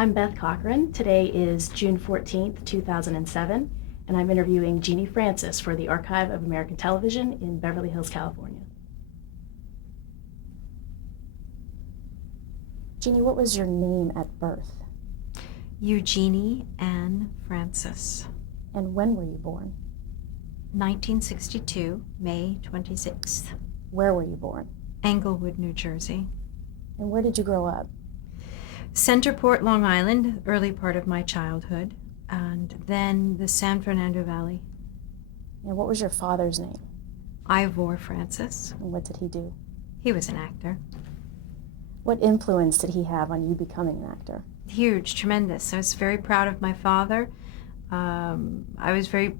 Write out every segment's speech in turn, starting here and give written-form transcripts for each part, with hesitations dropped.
I'm Beth Cochran. Today is June 14th, 2007, and I'm interviewing Genie Francis for the Archive of American Television in Beverly Hills, California. Genie, what was your name at birth? Eugenie Ann Francis. And when were you born? 1962, May 26th. Where were you born? Englewood, New Jersey. And where did you grow up? Centerport, Long Island, early part of my childhood, and then the San Fernando Valley. And what was your father's name? Ivor Francis. And what did he do? He was an actor. What influence did he have on you becoming an actor? Huge, tremendous. I was very proud of my father. I was very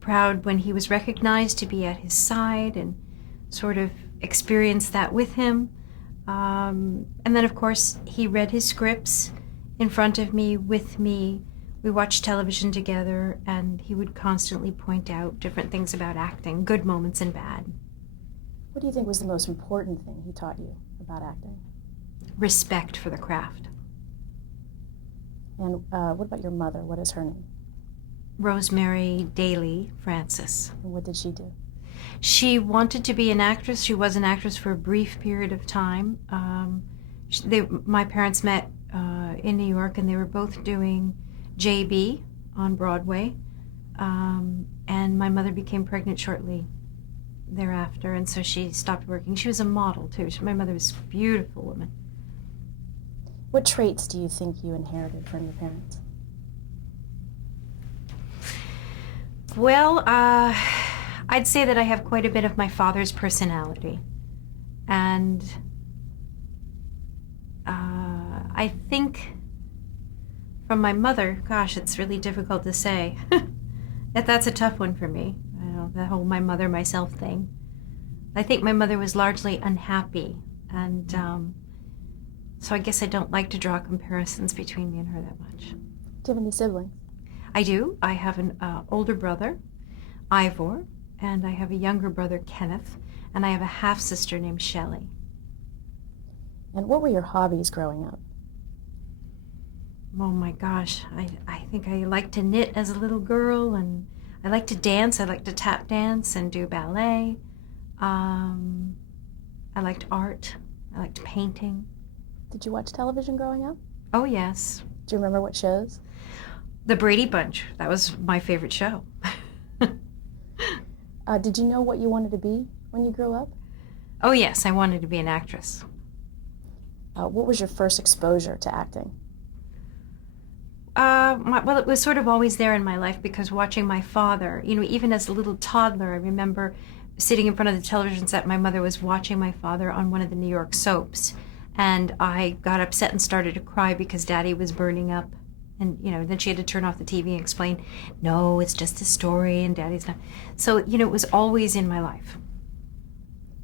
proud when he was recognized to be at his side and sort of experience that with him. And then, of course, he read his scripts in front of me, with me. We watched television together, and he would constantly point out different things about acting, good moments and bad. What do you think was the most important thing he taught you about acting? Respect for the craft. And what about your mother? What is her name? Rosemary Daly Francis. And what did she do? She wanted to be an actress. She was an actress for a brief period of time. My parents met in New York, and they were both doing JB on Broadway. And my mother became pregnant shortly thereafter, and so she stopped working. She was a model, too. My mother was a beautiful woman. What traits do you think you inherited from your parents? Well, I'd say that I have quite a bit of my father's personality. And I think from my mother, gosh, it's really difficult to say. That's a tough one for me. I know, the whole my mother, myself thing. I think my mother was largely unhappy. And so I guess I don't like to draw comparisons between me and her that much. Do you have any siblings? I do. I have an older brother, Ivor, and I have a younger brother, Kenneth, and I have a half-sister named Shelley. And what were your hobbies growing up? Oh my gosh, I think I liked to knit as a little girl, and I liked to dance. I liked to tap dance and do ballet. I liked art. I liked painting. Did you watch television growing up? Oh, yes. Do you remember what shows? The Brady Bunch. That was my favorite show. Did you know what you wanted to be when you grew up? Oh, yes, I wanted to be an actress. What was your first exposure to acting? Well, it was sort of always there in my life, because watching my father, even as a little toddler, I remember sitting in front of the television set. My mother was watching my father on one of the New York soaps, and I got upset and started to cry because Daddy was burning up. And, then she had to turn off the TV and explain, no, it's just a story, and Daddy's not. So, it was always in my life.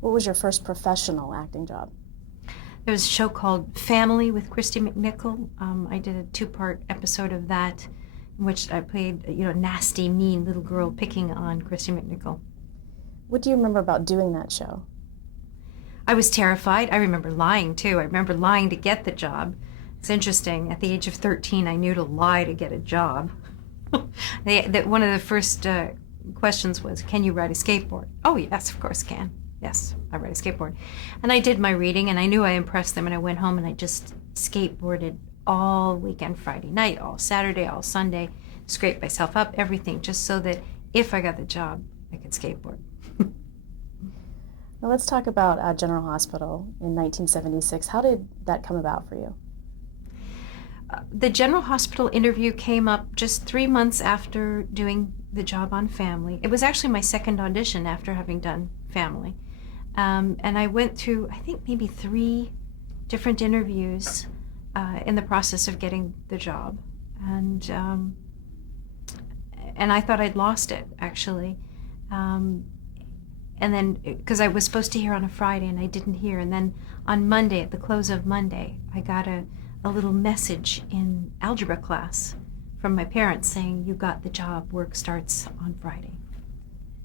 What was your first professional acting job? There was a show called Family with Christy McNichol. I did a 2-part episode of that, in which I played, a nasty, mean little girl picking on Christy McNichol. What do you remember about doing that show? I was terrified. I remember lying, too. I remember lying to get the job. It's interesting. At the age of 13, I knew to lie to get a job. One of the first questions was, can you ride a skateboard? Oh, yes, of course can. Yes, I ride a skateboard. And I did my reading, and I knew I impressed them, and I went home and I just skateboarded all weekend, Friday night, all Saturday, all Sunday, scraped myself up, everything, just so that if I got the job, I could skateboard. Now let's talk about General Hospital in 1976. How did that come about for you? The General Hospital interview came up just 3 months after doing the job on Family. It was actually my second audition after having done Family. And I went through, I think, maybe 3 different interviews in the process of getting the job. And I thought I'd lost it, actually. And then, because I was supposed to hear on a Friday and I didn't hear. And then on Monday, at the close of Monday, I got a little message in algebra class from my parents saying, you got the job, work starts on Friday.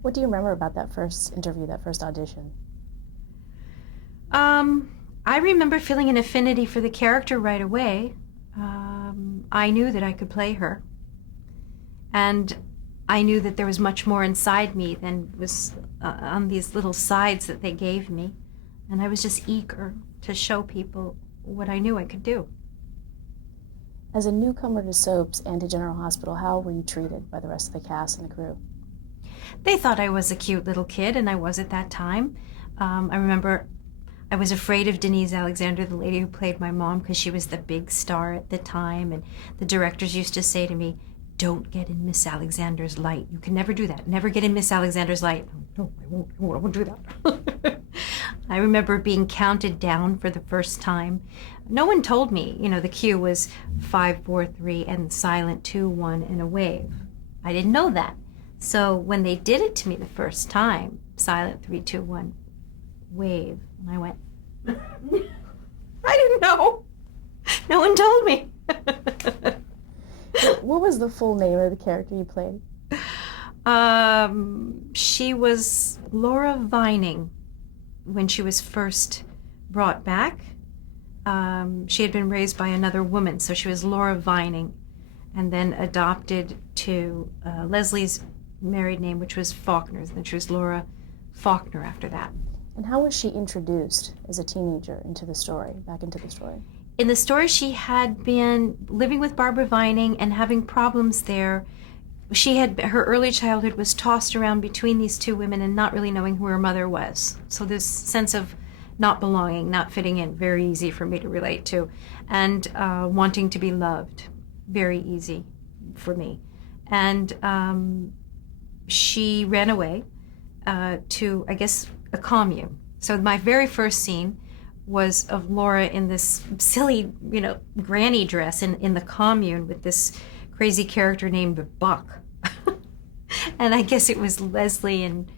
What do you remember about that first interview, that first audition? I remember feeling an affinity for the character right away. I knew that I could play her. And I knew that there was much more inside me than was on these little sides that they gave me. And I was just eager to show people what I knew I could do. As a newcomer to soaps and to General Hospital, how were you treated by the rest of the cast and the crew? They thought I was a cute little kid, and I was at that time. I remember I was afraid of Denise Alexander, the lady who played my mom, because she was the big star at the time. And the directors used to say to me, "Don't get in Miss Alexander's light. You can never do that. Never get in Miss Alexander's light." No, I won't do that. I remember being counted down for the first time. No one told me, the cue was 5, 4, 3, and silent 2, 1, and a wave. I didn't know that. So when they did it to me the first time, silent 3, 2, 1, wave, and I went, I didn't know. No one told me. What was the full name of the character you played? She was Laura Vining when she was first brought back. She had been raised by another woman, so she was Laura Vining, and then adopted to Leslie's married name, which was Faulkner, and then she was Laura Faulkner after that. And how was she introduced as a teenager into the story, back into the story? In the story, she had been living with Barbara Vining and having problems there. Her early childhood was tossed around between these two women and not really knowing who her mother was. So this sense of not belonging, not fitting in, very easy for me to relate to, and wanting to be loved, very easy for me. And she ran away to, I guess, a commune. So my very first scene was of Laura in this silly, granny dress in the commune with this crazy character named Buck. And I guess it was Leslie and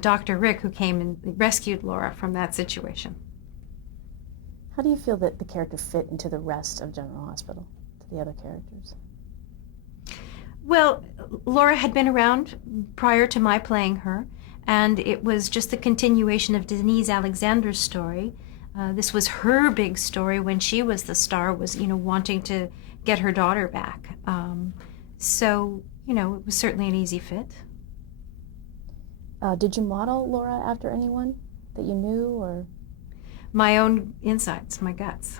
Dr. Rick who came and rescued Laura from that situation. How do you feel that the character fit into the rest of General Hospital, to the other characters? Well, Laura had been around prior to my playing her, and it was just the continuation of Denise Alexander's story. This was her big story when she was the star, was, wanting to get her daughter back. So, it was certainly an easy fit. Did you model Laura after anyone that you knew, or? My own insides, my guts.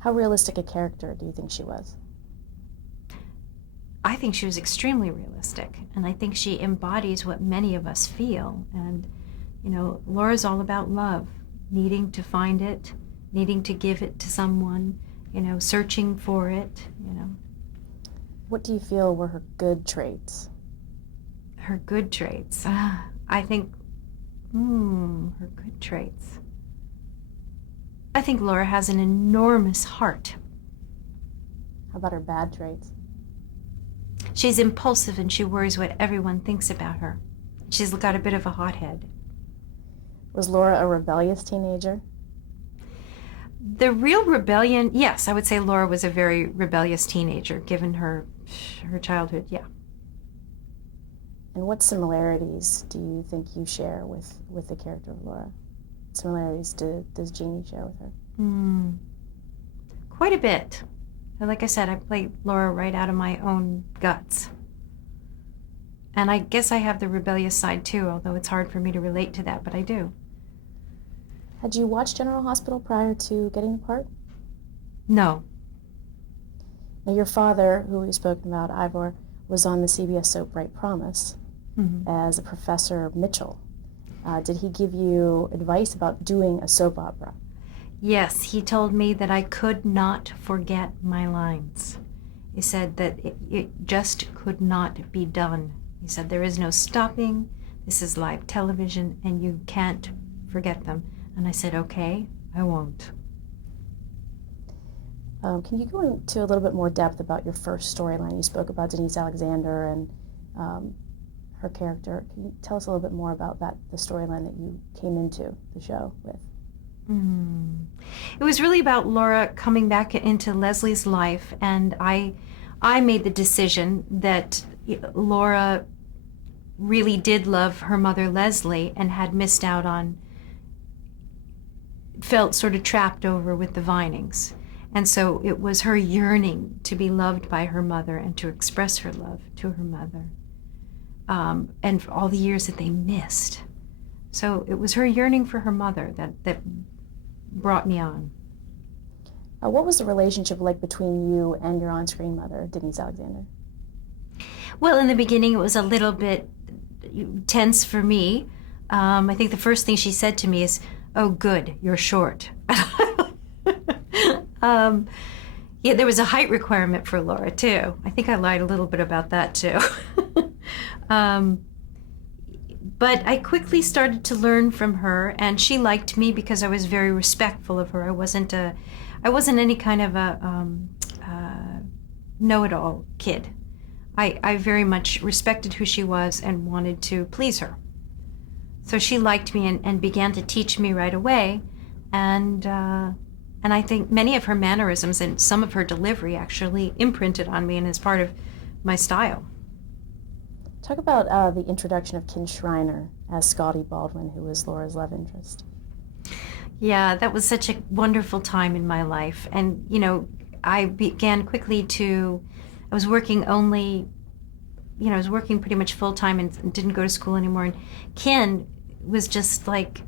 How realistic a character do you think she was? I think she was extremely realistic, and I think she embodies what many of us feel. And, Laura's all about love, needing to find it, needing to give it to someone, searching for it, What do you feel were her good traits? Her good traits. I think, her good traits. I think Laura has an enormous heart. How about her bad traits? She's impulsive and she worries what everyone thinks about her. She's got a bit of a hothead. Was Laura a rebellious teenager? The real rebellion, yes, I would say Laura was a very rebellious teenager, given her childhood, yeah. And what similarities do you think you share with the character of Laura? What similarities does Genie share with her? Quite a bit. Like I said, I played Laura right out of my own guts. And I guess I have the rebellious side too, although it's hard for me to relate to that, but I do. Had you watched General Hospital prior to getting the part? No. Now, your father, who we've spoken about, Ivor, was on the CBS soap Bright Promise as a Professor Mitchell. Did he give you advice about doing a soap opera? Yes, he told me that I could not forget my lines. He said that it just could not be done. He said there is no stopping, this is live television, and you can't forget them. And I said, okay, I won't. Can you go into a little bit more depth about your first storyline? You spoke about Denise Alexander and her character. Can you tell us a little bit more about the storyline that you came into the show with? It was really about Laura coming back into Leslie's life, and I made the decision that Laura really did love her mother Leslie and had missed out on, felt sort of trapped over with the Vinings. And so it was her yearning to be loved by her mother and to express her love to her mother. And for all the years that they missed. So it was her yearning for her mother that brought me on. What was the relationship like between you and your on-screen mother, Denise Alexander? Well, in the beginning, it was a little bit tense for me. I think the first thing she said to me is, "Oh, good, you're short." Yeah, there was a height requirement for Laura, too. I think I lied a little bit about that, too. But I quickly started to learn from her, and she liked me because I was very respectful of her. I wasn't any kind of a know-it-all kid. I very much respected who she was and wanted to please her. So she liked me and began to teach me right away, and I think many of her mannerisms and some of her delivery actually imprinted on me and is part of my style. Talk about the introduction of Ken Schreiner as Scotty Baldwin, who was Laura's love interest. Yeah, that was such a wonderful time in my life. And, I began quickly I was working I was working pretty much full-time and didn't go to school anymore. And Ken was just like,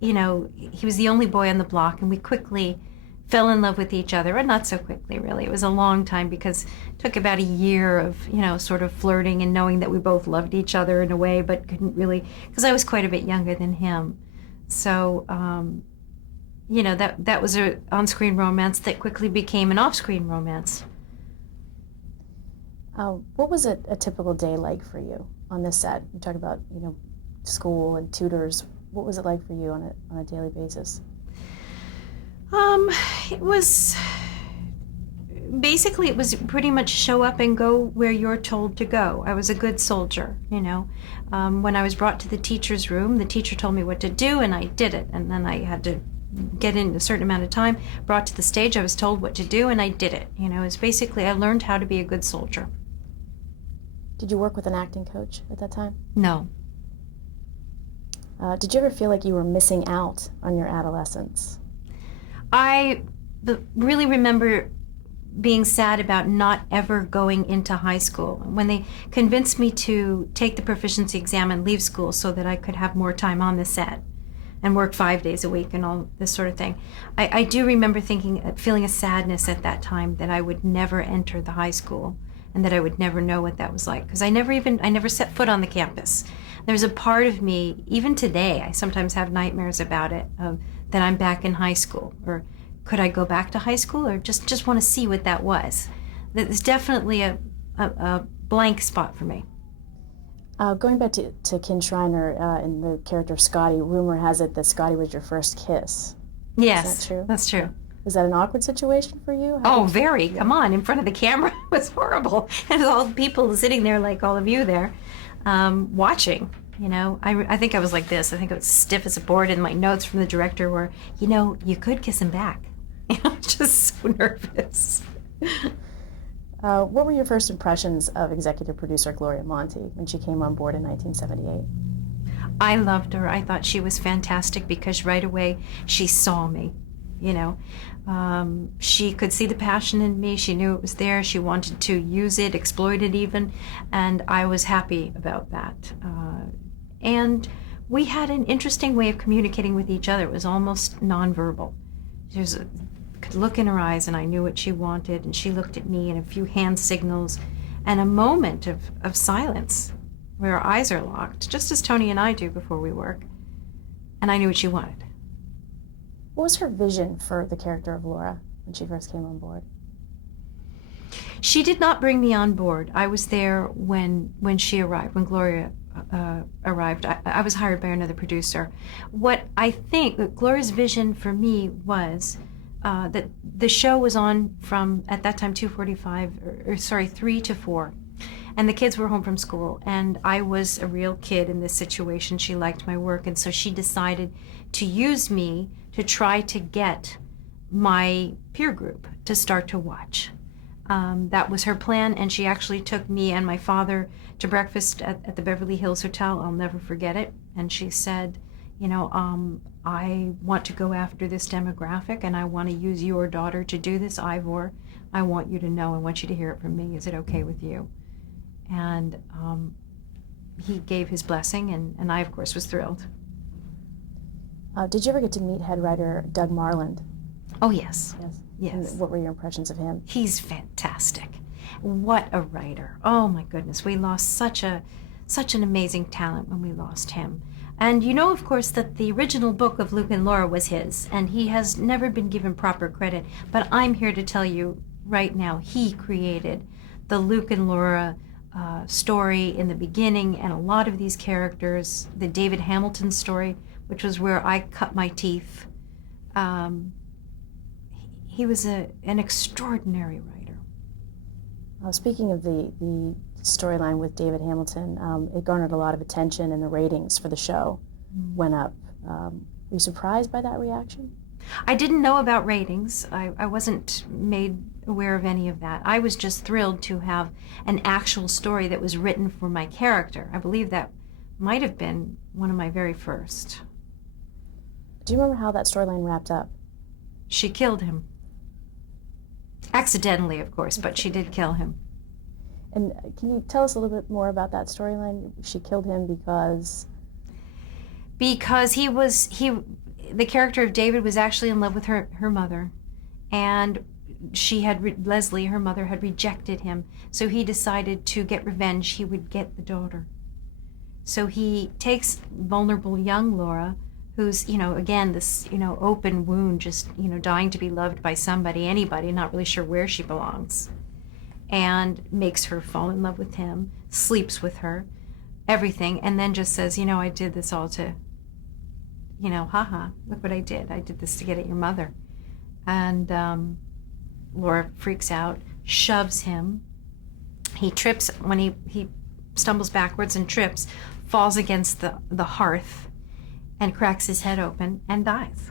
he was the only boy on the block, and we quickly fell in love with each other, and not so quickly, really. It was a long time because it took about a year of, sort of flirting and knowing that we both loved each other in a way, but couldn't really, because I was quite a bit younger than him. So, that was an on-screen romance that quickly became an off-screen romance. What was a typical day like for you on this set? You talk about, school and tutors. What was it like for you on a daily basis? It was basically, it was pretty much show up and go where you're told to go. I was a good soldier, When I was brought to the teacher's room, the teacher told me what to do, and I did it. And then I had to get in a certain amount of time. Brought to the stage, I was told what to do, and I did it. It's basically, I learned how to be a good soldier. Did you work with an acting coach at that time? No. Did you ever feel like you were missing out on your adolescence? I really remember being sad about not ever going into high school. When they convinced me to take the proficiency exam and leave school so that I could have more time on the set and work 5 days a week and all this sort of thing, I do remember feeling a sadness at that time that I would never enter the high school and that I would never know what that was like, because I never set foot on the campus. There's a part of me, even today, I sometimes have nightmares about it, that I'm back in high school, or could I go back to high school, or just want to see what that was. There's definitely a blank spot for me. Going back to Ken Schreiner in the character of Scotty, rumor has it that Scotty was your first kiss. Yes, is that true? That's true. Was that an awkward situation for you? Very. Come on, in front of the camera. It was horrible. And all the people sitting there, like all of you there, watching. I think I was like this. I think I was stiff as a board, and my notes from the director were, you could kiss him back. Just so nervous. What were your first impressions of executive producer Gloria Monty when she came on board in 1978? I loved her. I thought she was fantastic because right away she saw me. She could see the passion in me. She knew it was there. She wanted to use it, exploit it even, and I was happy about that. And we had an interesting way of communicating with each other. It was almost nonverbal. Could look in her eyes, and I knew what she wanted, and she looked at me, and a few hand signals, and a moment of silence where our eyes are locked, just as Tony and I do before we work, and I knew what she wanted. What was her vision for the character of Laura when she first came on board? She did not bring me on board. I was there when she arrived, when Gloria arrived. I was hired by another producer. What I think Gloria's vision for me was that the show was on from, at that time, 3 to 4. And the kids were home from school, and I was a real kid in this situation. She liked my work, and so she decided to use me to try to get my peer group to start to watch. That was her plan, and she actually took me and my father to breakfast at the Beverly Hills Hotel. I'll never forget it. And she said, I want to go after this demographic, and I want to use your daughter to do this, Ivor. I want you to know. I want you to hear it from me. Is it okay with you? And he gave his blessing, and I, of course, was thrilled. Did you ever get to meet head writer Doug Marland? Oh, yes. Yes. And what were your impressions of him? He's fantastic. What a writer. Oh, my goodness. We lost such an amazing talent when we lost him. And you know, of course, that the original book of Luke and Laura was his, and he has never been given proper credit. But I'm here to tell you right now, he created the Luke and Laura story in the beginning, and a lot of these characters, the David Hamilton story, which was where I cut my teeth. He was an extraordinary writer. Speaking of the storyline with David Hamilton, it garnered a lot of attention, and the ratings for the show went up. Were you surprised by that reaction? I didn't know about ratings. I wasn't made aware of any of that. I was just thrilled to have an actual story that was written for my character. I believe that might have been one of my very first. Do you remember how that storyline wrapped up? She killed him. Accidentally, of course, but she did kill him. And can you tell us a little bit more about that storyline? She killed him because... Because the character of David was actually in love with her mother, and Leslie, her mother, had rejected him, so he decided to get revenge. He would get the daughter. So he takes vulnerable young Laura, who's, again, this, open wound, just, dying to be loved by somebody, anybody, not really sure where she belongs, and makes her fall in love with him, sleeps with her, everything, and then just says, I did this all to, haha, look what I did. I did this to get at your mother. And Laura freaks out, shoves him. He trips, when he stumbles backwards and trips, falls against the hearth and cracks his head open and dies.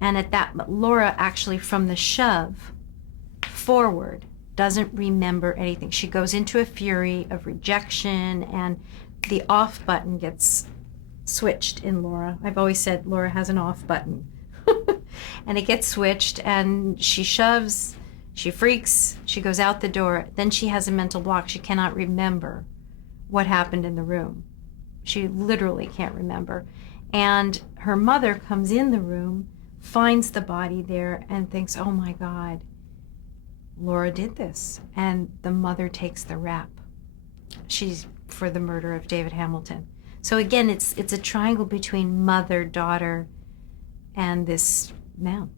And at that, Laura actually, from the shove forward, doesn't remember anything. She goes into a fury of rejection, and the off button gets switched in Laura. I've always said Laura has an off button. And it gets switched, and she shoves, she freaks, she goes out the door. Then she has a mental block. She cannot remember what happened in the room. She literally can't remember. And her mother comes in the room, finds the body there, and thinks, oh my God, Laura did this. And the mother takes the rap. She's for the murder of David Hamilton. So again, it's a triangle between mother, daughter, and this man.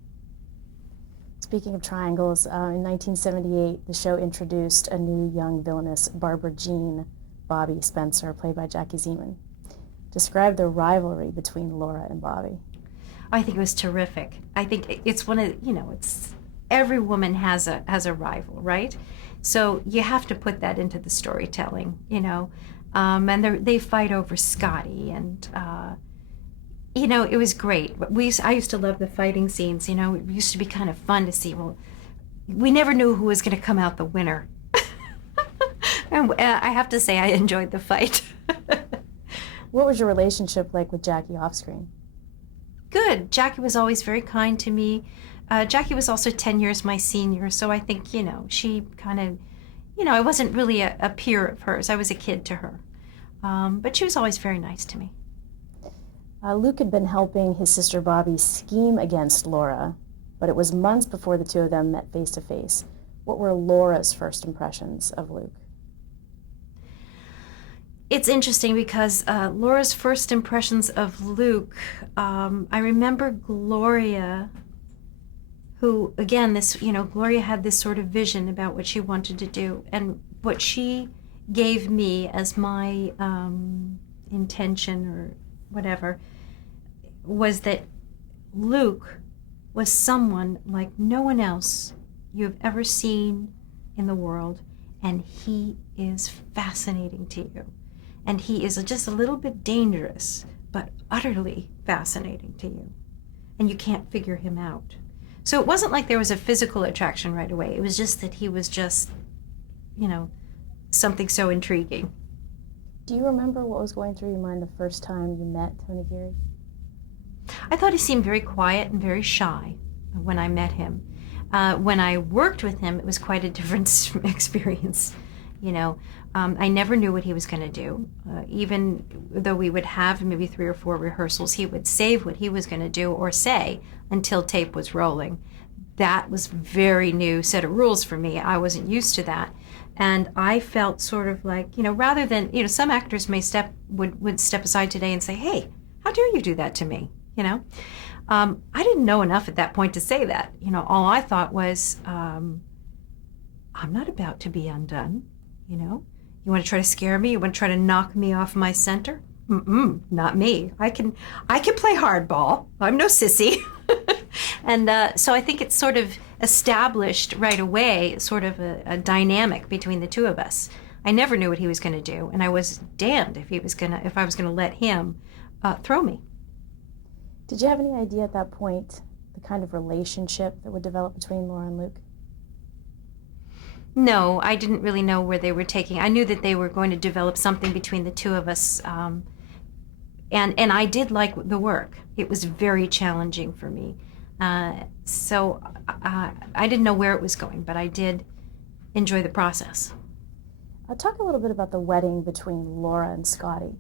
Speaking of triangles, in 1978, the show introduced a new young villainess, Barbara Jean Bobby Spencer, played by Jackie Zeman. Describe the rivalry between Laura and Bobby. I think it was terrific. I think it's one of, it's every woman has a rival, right? So you have to put that into the storytelling, and they fight over Scotty, and it was great. I used to love the fighting scenes. It used to be kind of fun to see. Well, we never knew who was going to come out the winner. And I have to say, I enjoyed the fight. What was your relationship like with Jackie off screen? Good. Jackie was always very kind to me. Jackie was also 10 years my senior, so I think, she kind of, I wasn't really a peer of hers. I was a kid to her. But she was always very nice to me. Luke had been helping his sister Bobby scheme against Laura, but it was months before the two of them met face to face. What were Laura's first impressions of Luke? It's interesting because Laura's first impressions of Luke, I remember Gloria, who, again, Gloria had this sort of vision about what she wanted to do, and what she gave me as my intention or whatever was that Luke was someone like no one else you've ever seen in the world, and he is fascinating to you. And he is just a little bit dangerous, but utterly fascinating to you. And you can't figure him out. So it wasn't like there was a physical attraction right away. It was just that he was just, something so intriguing. Do you remember what was going through your mind the first time you met Tony Geary? I thought he seemed very quiet and very shy when I met him. When I worked with him, it was quite a different experience. You know, I never knew what he was going to do. Even though we would have maybe 3 or 4 rehearsals, he would save what he was going to do or say until tape was rolling. That was very new set of rules for me. I wasn't used to that. And I felt sort of like, rather than, some actors would step aside today and say, hey, how dare you do that to me? I didn't know enough at that point to say that. All I thought was, I'm not about to be undone. You want to try to scare me? You want to try to knock me off my center? Not me. I can play hardball. I'm no sissy. And so I think it's sort of established right away, sort of a dynamic between the two of us. I never knew what he was going to do, and I was damned if I was gonna let him throw me. Did you have any idea at that point the kind of relationship that would develop between Laura and Luke? No, I didn't really know where they were taking. I knew that they were going to develop something between the two of us, and I did like the work. It was very challenging for me. So I didn't know where it was going, but I did enjoy the process. Talk a little bit about the wedding between Laura and Scotty.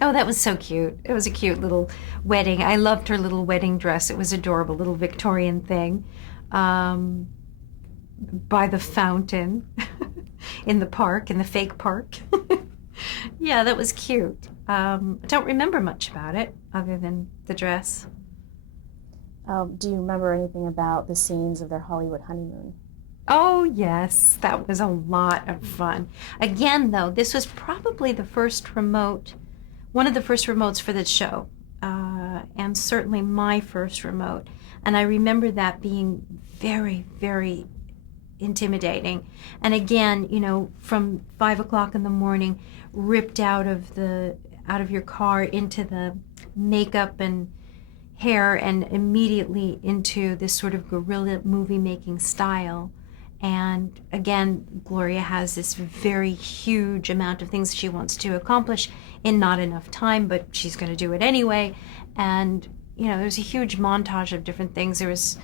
Oh, that was so cute. It was a cute little wedding. I loved her little wedding dress. It was adorable, little Victorian thing. By the fountain in the park, in the fake park. Yeah, that was cute. I don't remember much about it other than the dress. Do you remember anything about the scenes of their Hollywood honeymoon? Oh, yes, that was a lot of fun. Again, though, this was probably one of the first remotes for the show, and certainly my first remote. And I remember that being very, very intimidating. And again, from 5 o'clock in the morning, ripped out of your car into the makeup and hair and immediately into this sort of guerrilla movie making style. And again, Gloria has this very huge amount of things she wants to accomplish in not enough time, but she's going to do it anyway. And, there's a huge montage of different things. There was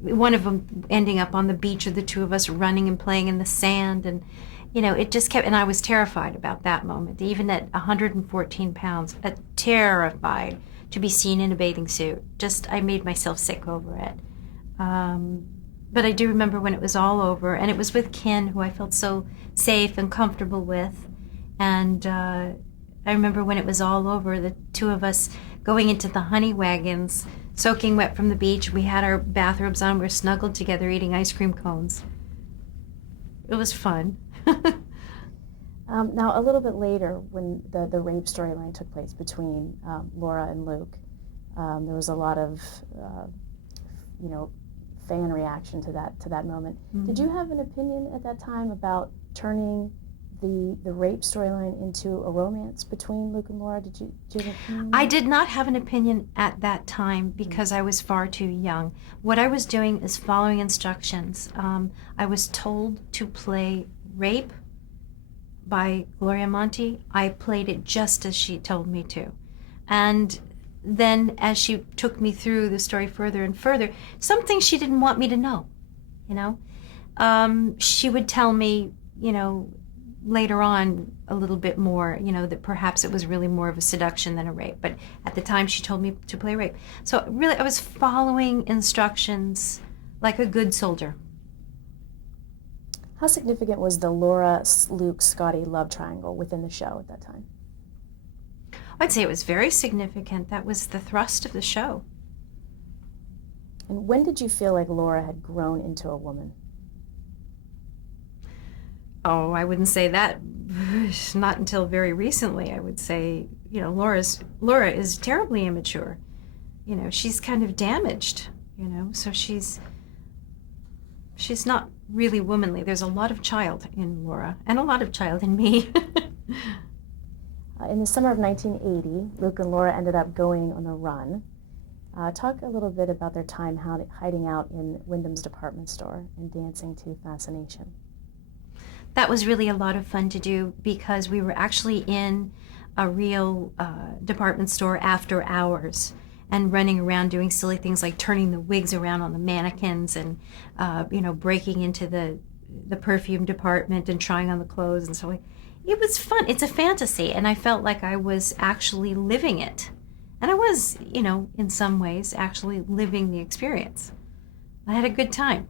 one of them ending up on the beach with the two of us running and playing in the sand. And, it just kept, and I was terrified about that moment. Even at 114 pounds, terrified to be seen in a bathing suit. I made myself sick over it. But I do remember when it was all over, and it was with Ken, who I felt so safe and comfortable with. And I remember when it was all over, the two of us going into the honey wagons, soaking wet from the beach. We had our bathrobes on. We were snuggled together eating ice cream cones. It was fun. Now, a little bit later, when the rape storyline took place between Laura and Luke, there was a lot of, fan reaction to that moment. Mm-hmm. Did you have an opinion at that time about turning the rape storyline into a romance between Luke and Laura? Did you have an opinion? I did not have an opinion at that time because I was far too young. What I was doing is following instructions. I was told to play Rape by Gloria Monty. I played it just as she told me to. And then as she took me through the story further and further, some things she didn't want me to know, she would tell me, later on a little bit more, that perhaps it was really more of a seduction than a rape. But at the time she told me to play rape. So really I was following instructions like a good soldier. How significant was the Laura, Luke, Scotty love triangle within the show at that time? I'd say it was very significant. That was the thrust of the show. And when did you feel like Laura had grown into a woman? Oh, I wouldn't say that. Not until very recently. I would say, Laura is terribly immature. She's kind of damaged, so she's not really womanly. There's a lot of child in Laura and a lot of child in me. In the summer of 1980, Luke and Laura ended up going on the run. Talk a little bit about their time hiding out in Wyndham's department store and dancing to Fascination. that was really a lot of fun to do because we were actually in a real department store after hours and running around doing silly things like turning the wigs around on the mannequins and, breaking into the perfume department and trying on the clothes and so on. It was fun. It's a fantasy, and I felt like I was actually living it. And I was, in some ways, actually living the experience. I had a good time.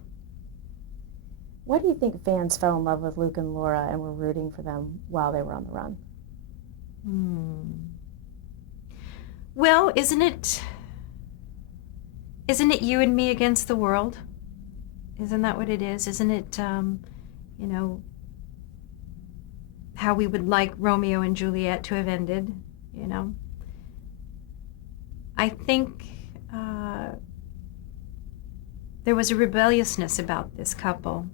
Why do you think fans fell in love with Luke and Laura and were rooting for them while they were on the run? Well, isn't it you and me against the world? Isn't that what it is? Isn't it, how we would like Romeo and Juliet to have ended, I think there was a rebelliousness about this couple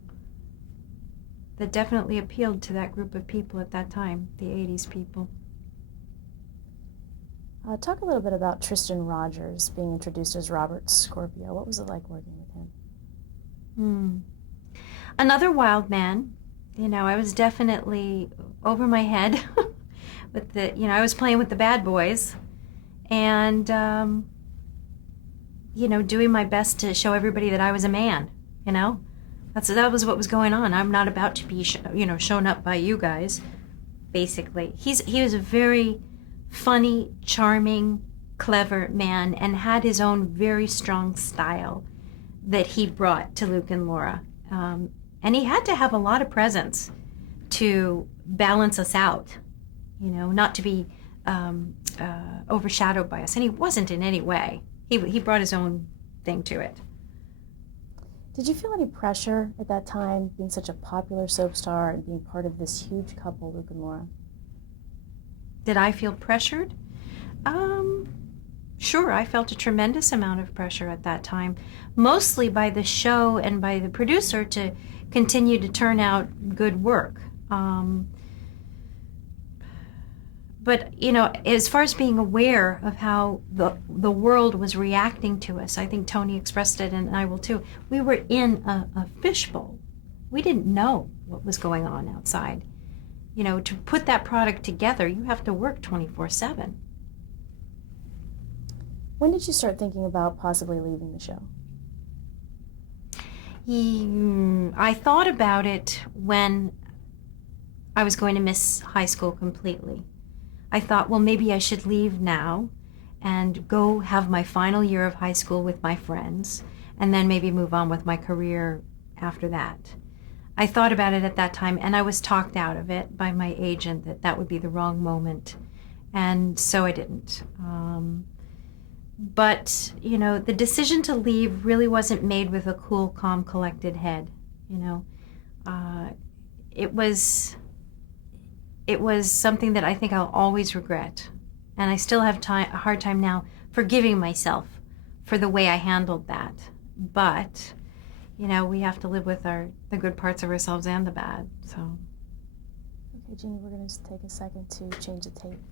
that definitely appealed to that group of people at that time, the 80s people. Talk a little bit about Tristan Rogers being introduced as Robert Scorpio. What was it like working with him? Another wild man. I was definitely over my head with I was playing with the bad boys and, doing my best to show everybody that I was a man, That was what was going on. I'm not about to be, shown up by you guys, basically. He was a very funny, charming, clever man and had his own very strong style that he brought to Luke and Laura. And he had to have a lot of presence to balance us out, not to be overshadowed by us. And he wasn't in any way. He brought his own thing to it. Did you feel any pressure at that time, being such a popular soap star and being part of this huge couple, Luke and Laura? Did I feel pressured? Sure, I felt a tremendous amount of pressure at that time, mostly by the show and by the producer to continue to turn out good work. But, as far as being aware of how the world was reacting to us, I think Tony expressed it and I will too. We were in a fishbowl. We didn't know what was going on outside. To put that product together, you have to work 24/7. When did you start thinking about possibly leaving the show? I thought about it when I was going to miss high school completely. I thought, well, maybe I should leave now and go have my final year of high school with my friends and then maybe move on with my career after that. I thought about it at that time, and I was talked out of it by my agent that would be the wrong moment, and so I didn't. But, the decision to leave really wasn't made with a cool, calm, collected head, It was something that I think I'll always regret, and I still have a hard time now forgiving myself for the way I handled that. But we have to live with the good parts of ourselves and the bad, so. Okay, Jeannie, we're going to take a second to change the tape.